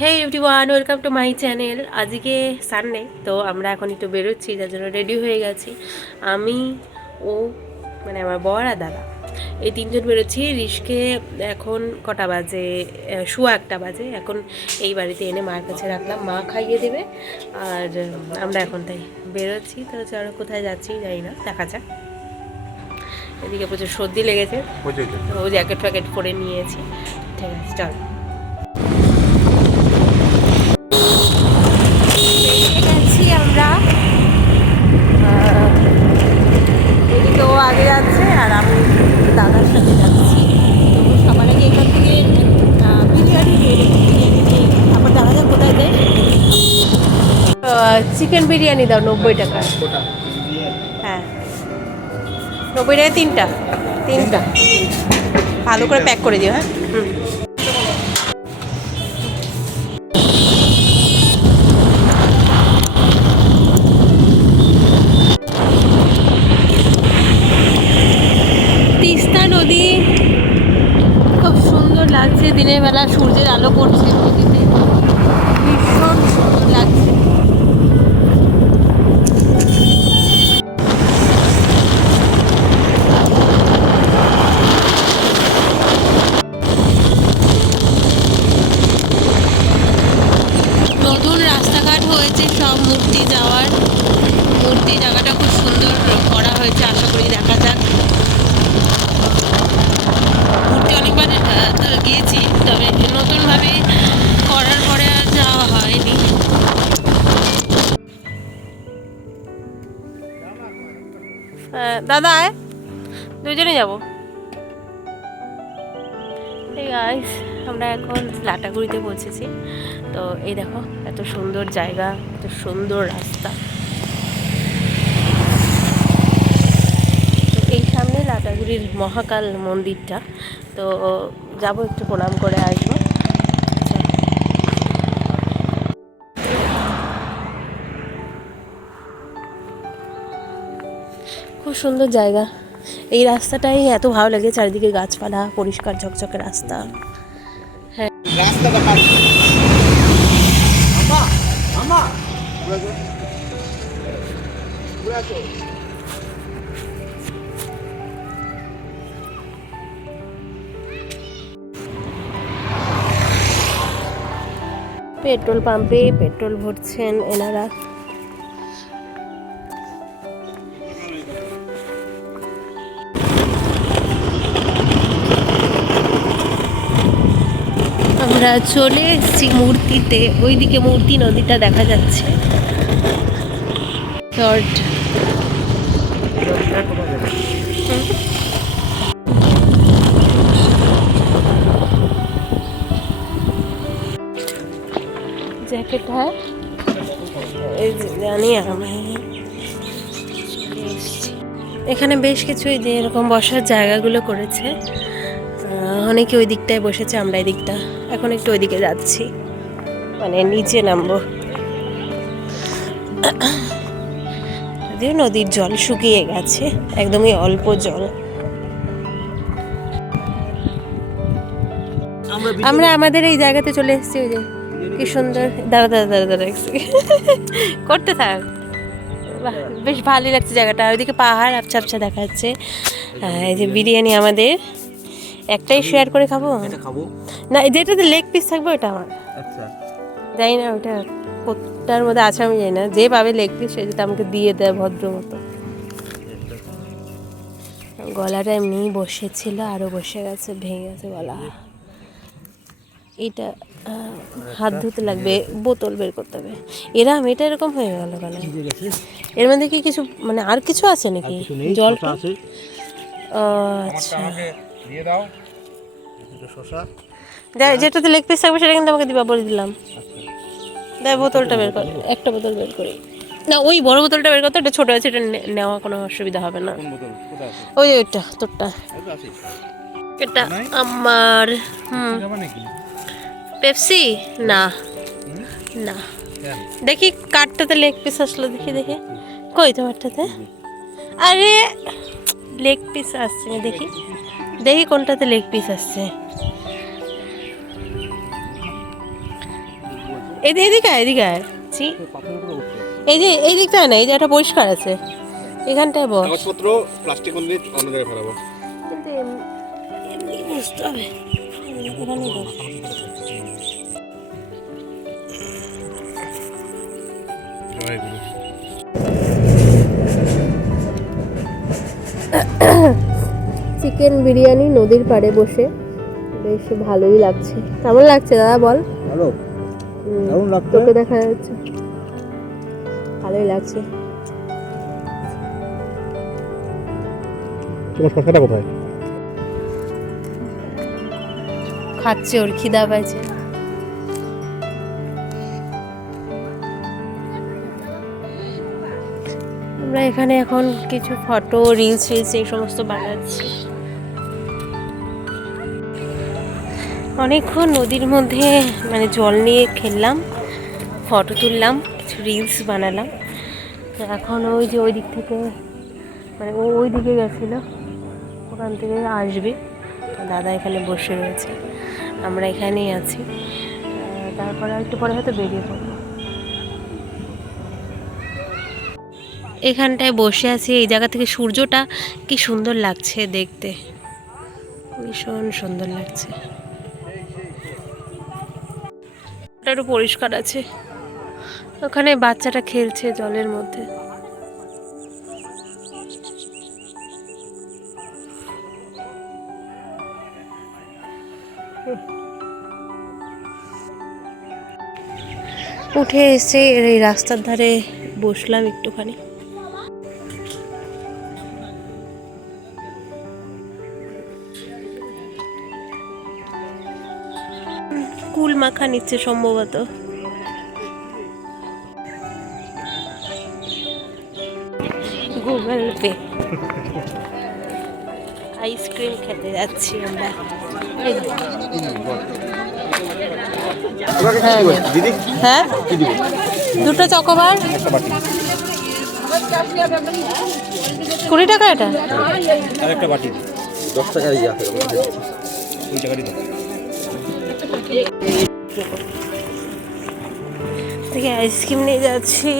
Hey everyone, welcome to my channel. আজকে Sunday, তো আমরা এখন একটু বেরোচ্ছি, যার জন্য রেডি হয়ে গেছি। আমি, ও মানে আমার বর আর দাদা, এই তিনজন বেরোচ্ছি। রিশকে এখন কটা বাজে, সোয়া একটা বাজে। এখন এই বাড়িতে এনে মার কাছে রাখলাম, মা খাইয়ে দেবে। আর আমরা এখন তাই বেরোচ্ছি। তো চলো, কোথায় যাচ্ছি জানি না, দেখা যাক। এদিকে প্রচুর সর্দি লেগেছে, ও জ্যাকেট ফ্যাকেট পরে নিয়েছি। ঠিক আছে, চলো। আমরা এদিকে ও আগে যাচ্ছে আর আমি দাদার সাথে যাচ্ছি। তো সবার আগে এখান থেকে বিরিয়ানি নিয়ে নেবো, বিরিয়ানি নিয়ে তারপর দেখা যাক কোথায় যাই। চিকেন বিরিয়ানি দাও 90 টাকা। হ্যাঁ, 90 টাকায় তিনটা তিনটা ভালো করে প্যাক করে দিও। হ্যাঁ, হুম। তিস্তা নদী খুব সুন্দর লাগছে, দিনের বেলা সূর্যের আলো পড়ছে নদীতে, ভীষণ সুন্দর লাগছে। নতুন রাস্তাঘাট হয়েছে সব মূর্তি যাওয়ার, মূর্তি জায়গাটা খুব সুন্দর করা হয়েছে, আশা করি দেখা যাক। ঘুরতে অনেকবার গিয়েছি, তবে নতুনভাবে করার পরে আর যাওয়া হয়নি। দাদা আয়, দুজনে যাবো। এই গাইস, আমরা এখন লাটাগুড়িতে পৌঁছেছি। তো এই দেখো, এত সুন্দর জায়গা, এত সুন্দর রাস্তা। এই সামনে লাটাগুড়ির মহাকাল মন্দিরটা, তো যাবো, একটু প্রণাম করে আসবো। খুব সুন্দর জায়গা। এই রাস্তাটাই এত ভালো লাগে, চারিদিকে গাছপালা, পরিষ্কার ঝকঝকে রাস্তা। হ্যাঁ, পেট্রোল পাম্পে পেট্রোল ভরছেন এনারা। আমরা চলে এসেছি মূর্তিতে, ওইদিকে মূর্তি নদীটা দেখা যাচ্ছে। জ্যাকেট হয় এই যে, জানি আমি এখানে বেশ কিছু এই যে এরকম বসার জায়গাগুলো করেছে। অনেকে ওই দিকটায় বসেছে, আমরা এই দিকটা এখন একটু ওইদিকে যাচ্ছি, মানে নিচে নামবো। যদিও নদীর জল শুকিয়ে গেছে, একদমই অল্প জল। আমরা আমাদের এই জায়গাতে চলে এসেছি। ওই যে কি সুন্দর, দাঁড়া দাঁড়া দাঁড়া দাঁড়া করতে থাক। বাহ, বেশ ভালোই লাগছে জায়গাটা। ওইদিকে পাহাড় আবছা আবছা দেখা যাচ্ছে। এই যে বিরিয়ানি আমাদের, একটাই শেয়ার করে খাবো না, যেটাতে লেগ পিস থাকবে ওটা আমার। জানি না ওটা কোটার মধ্যে আছে, আমি জানি না। যে পাবে লেগ পিস সে যেটা আমাকে দিয়ে দেয় ভদ্র মতো। গলাটা এমনি বসেছিল, আরও বসে গেছে, ভেঙে গেছে গলা। এটা হাত ধুতে লাগবে, বোতল বের করতে হবে। এটা এরকম হয়ে গেল কেন? এর মধ্যে কি কিছু মানে আর কিছু আছে নাকি? জলটা আচ্ছা, যেটাতে লেগ পিস থাকবে সেটা কিন্তু আমাকে দিবা, বলে দিলাম। দেখ বোতলটা বের কর, একটা বোতল বের করি না, ওই বড় বোতলটা বের করতে, এটা ছোট আছে, এটা নেওয়া কোনো অসুবিধা হবে না। ওই ওইটা তোরটা, এটা আমার। পেপসি না না, দেখি কাঠটাতে লেগ পিস আসলো, দেখি দেখি কই তোমারটাতে। আরে লেগ পিস আসছে না, দেখি দেখি কোনটাতে লেগ পিস আসছে। এদিকে আয়, এদিকে আয়। ছি, এই যে এই দিকটা না, এই জায়গাটা পরিষ্কার আছে, এখানটায় বস। কাগজপত্র প্লাস্টিক অন্য জায়গায় ফেলাবো। কিন্তু এমনি বুঝতে হবে, এখানেই বস। চিকেন বিরিয়ানি নদীর পাড়ে বসে, বেশ ভালোই লাগছে। কেমন লাগছে দাদা বল? ভালো, দারুণ লাগছে। তোকে দেখা যাচ্ছে, ভালোই লাগছে। তোমার শসাটা কোথায়? খাচ্ছে, ওর খিদা পাইছে। আমরা এখানে এখন কিছু ফটো, রিলস এই সমস্ত বানাচ্ছি। অনেকক্ষণ নদীর মধ্যে মানে জল নিয়ে খেললাম, ফটো তুললাম, কিছু রিলস বানালাম। তো এখন ওই যে ওই দিক থেকে মানে ওই দিকে গেছিলো, ওখান থেকে আসবে। দাদা এখানে বসে রয়েছে, আমরা এখানেই আছি। তারপরে একটু পরে হয়তো বেরিয়ে পড়বো। এখানটায় বসে আছি, এই জায়গা থেকে সূর্যটা কি সুন্দর লাগছে দেখতে, ভীষণ সুন্দর লাগছে। একটু পরিষ্কার আছে, ওখানে বাচ্চাটা খেলছে জলের মধ্যে। উঠে এসে এই রাস্তার ধারে বসলাম একটুখানি। কুল মাখা নিচ্ছে সম্ভবত। Google pay. আইসক্রিম খেতে যাচ্ছি আমরা। হ্যাঁ, দুটো চকোবার 20 টাকা। এটা আরেকটা বাটি 10 টাকা দিয়ে আছে, ওই টাকারই দাও। থেকে আইসক্রিম নিয়ে যাচ্ছি,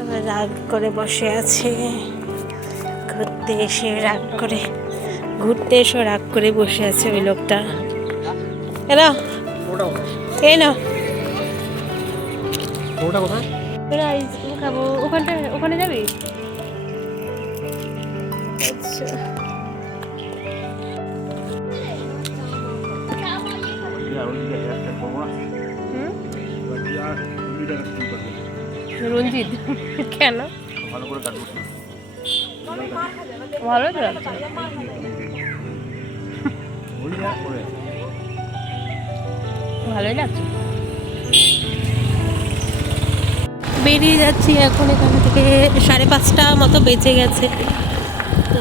আবার রাগ করে বসে আছে। ঘুরতে এসে রাগ করে বসে আছে ওই লোকটা। এরা এই না, ওটা কোথায়? আইসক্রিম খাবো, ওখানে যাবি? আচ্ছা, রঞ্জিত কেন? ভালো করে কাটবো, ভালো তো লাগছে। ভালোই লাগছে। বেরিয়ে যাচ্ছি এখন এখান থেকে, 5:30 মতো বেজে গেছে। তো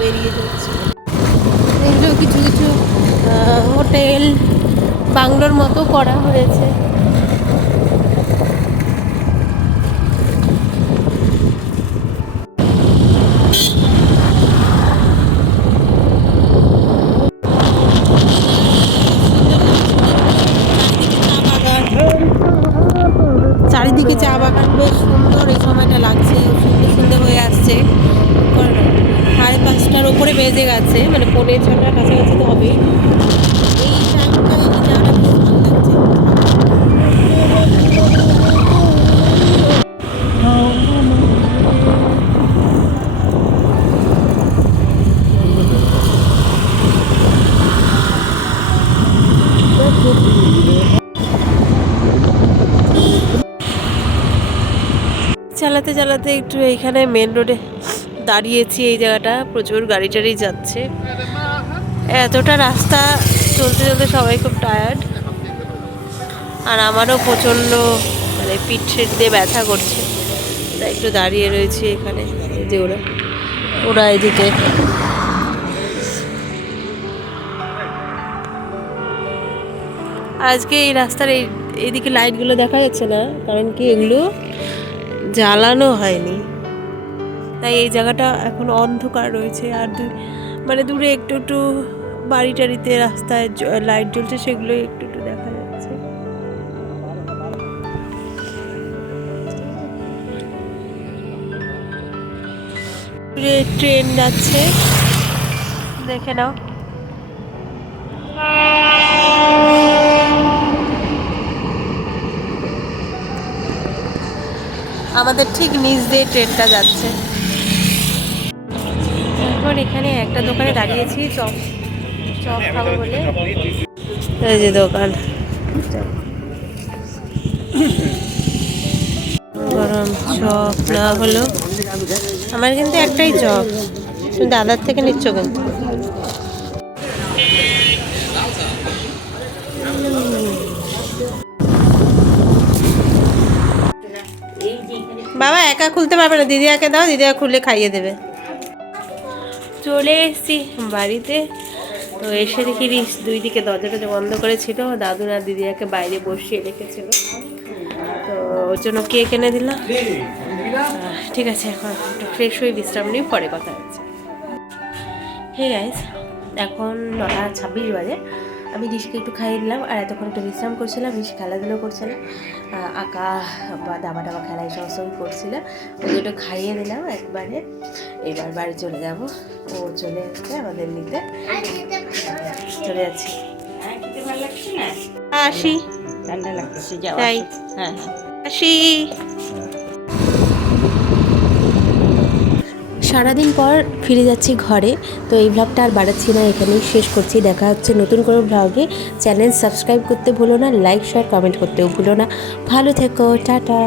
বেরিয়ে যাচ্ছি। এগুলো কিছু কিছু হোটেল বাংলোর মতো করা হয়েছে। চারিদিকে চা বাগান, বেশ সুন্দর এই সময়টা লাগছে, সুন্দর হয়ে আসছে। 5:30টার ওপরে বেজে গেছে, মানে 5:45টার কাছাকাছি তো হবেই। এই টাইমটা এই জায়গাটা বেশ ভালো লাগছে। চালাতে চালাতে একটু এইখানে মেন রোডে দাঁড়িয়েছি। এই জায়গাটা প্রচুর গাড়ি টাড়ি যাচ্ছে, এতটা রাস্তা চলতে চলতে সবাই খুব টায়ার্ড। আর আমারও প্রচণ্ড মানে পিঠ দিয়ে ব্যথা করছে, তাই একটু দাঁড়িয়ে রয়েছি এখানে। যে ওরা এদিকে। আজকে এই রাস্তার এইদিকে লাইটগুলো দেখা যাচ্ছে না, কারণ কি এগুলো জ্বালানো হয়নি, তাই এই জায়গাটা এখন অন্ধকার রয়েছে। আর মানে দূরে একটু একটু বাড়ি টাড়িতে রাস্তায় লাইট জ্বলছে, সেগুলো একটু একটু দেখা যাচ্ছে। ট্রেন যাচ্ছে, দেখে নাও। আমাদের ঠিক নিচ দিয়ে ট্রেনটা যাচ্ছে। এখন এখানে একটা দোকানে দাঁড়িয়েছি চপ চপ খাবো বলে। এই যে দোকান, গরম চপ না হলো। আমার কিন্তু একটাই চপ, তুমি দাদার থেকে নিচ্ছ কিন্তু। বাবা একা খুলতে পারবে না, দিদিয়াকে দাও, দিদিয়া খুলে খাইয়ে দেবে। চলে এসেছি বাড়িতে। তো এসে দেখি দুই দিকে দরজাটা বন্ধ করেছিল, দাদু আর দিদিয়াকে বাইরে বসিয়ে রেখেছিল। তো ওর জন্য কেক এনে দিলাম। ঠিক আছে, এখন একটু ফ্রেশ হয়ে বিশ্রাম নিয়ে পরে কথা হচ্ছে। হে গাইস, এখন 9:26 বাজে। আমি ঋষকে একটু খাইয়ে দিলাম আর এতক্ষণ একটু বিশ্রাম করছিলাম। ঋষ খেলাধুলো করছিল, আঁকা বা দাবা টাবা খেলা এই সমস্ত করছিল। ওকে একটু খাইয়ে দিলাম একবারে। এবার বাড়ি চলে যাব, ও চলে এসছে আমাদের নিতে। চলে যাচ্ছি। আসি, ঠান্ডা লাগতেছে, তাই হ্যাঁ আসি। সারাদিন পর ফিরে যাচ্ছি ঘরে। তো এই ব্লগটা আর বাড়াচ্ছি না, এখানেই শেষ করছি। দেখা হচ্ছে নতুন কোনো ব্লগে। চ্যানেল সাবস্ক্রাইব করতে ভুলো না, লাইক শেয়ার কমেন্ট করতেও ভুলো না। ভালো থেকো, টাটা।